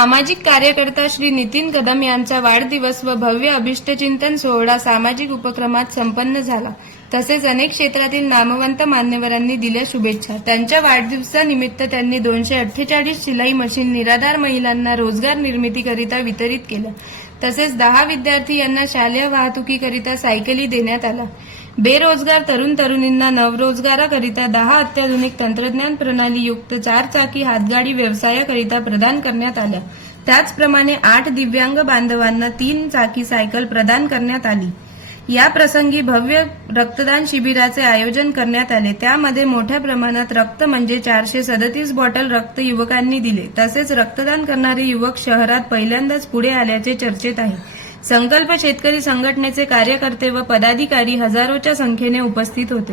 सामाजिक कार्यकर्ता श्री नितीन कदम यांचा वाढदिवस व भव्य अभिष्टचिंतन सोहळा सामाजिक उपक्रमात संपन्न झाला. तसेच अनेक क्षेत्रातील नामवंत मान्यवरांनी दिल्या शुभेच्छा. त्यांच्या वाढदिवसानिमित्त त्यांनी दोनशे अठ्ठेचाळीस शिलाई मशीन निराधार महिलांना रोजगार निर्मितीकरिता वितरित केलं. तसेच दहा विद्यार्थी यांना शालेय वाहतुकीकरिता सायकली देण्यात आला बेरोजगार तरुण तरुणींना नवरोजगाराकरिता दहा अत्याधुनिक तंत्रज्ञान प्रणाली युक्त चारचाकी हातगाडी व्यवसायाकरिता प्रदान करण्यात आल्या त्याचप्रमाणे आठ दिव्यांग बांधवांना तीन चाकी सायकल प्रदान करण्यात आली. या प्रसंगी भव्य रक्तदान शिबिराचे आयोजन करण्यात आले. त्यामध्ये मोठ्या प्रमाणात रक्त म्हणजे चारशे सदतीस बॉटल रक्त युवकांनी दिले. तसेच रक्तदान करणारे युवक शहरात पहिल्यांदाच पुढे आल्याचे चर्चेत आहे. संकल्प शेतकरी संघटनेचे कार्यकर्ते व पदाधिकारी हजारोच्या संख्येने उपस्थित होते.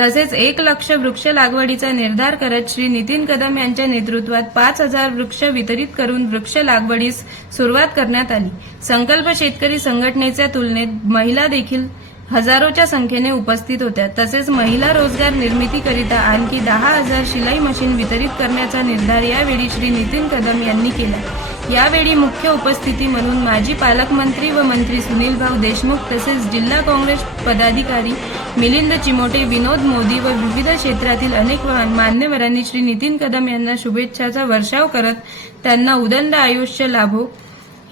तसेच एक लक्ष वृक्ष लागवडीचा निर्धार करत श्री नितीन कदम यांच्या नेतृत्वात पाच हजार वृक्ष वितरित करून वृक्ष लागवडीस सुरुवात करण्यात आली. संकल्प शेतकरी संघटनेच्या तुलनेत महिला देखील हजारोच्या संख्येने उपस्थित होत्या. तसेच महिला रोजगार निर्मितीकरिता आणखी दहा हजार शिलाई मशीन वितरित करण्याचा निर्धार यावेळी श्री नितीन कदम यांनी केला. यावेळी मुख्य उपस्थिती म्हणून माजी पालकमंत्री व मंत्री सुनील भाऊ देशमुख तसेच जिल्हा काँग्रेस पदाधिकारी मिलिंद चिमोटे विनोद मोदी व विविध क्षेत्रातील अनेक मान्यवरांनी श्री नितीन कदम यांना शुभेच्छाचा वर्षाव करत त्यांना उदंड आयुष्य लाभो.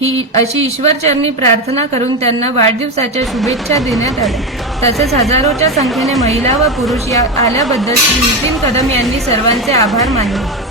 ही अशी ईश्वरचरणी प्रार्थना करून त्यांना वाढदिवसाच्या शुभेच्छा देण्यात आल्या. तसेच हजारोच्या संख्येने महिला व पुरुष या आल्याबद्दल श्री नितीन कदम यांनी सर्वांचे आभार मानले.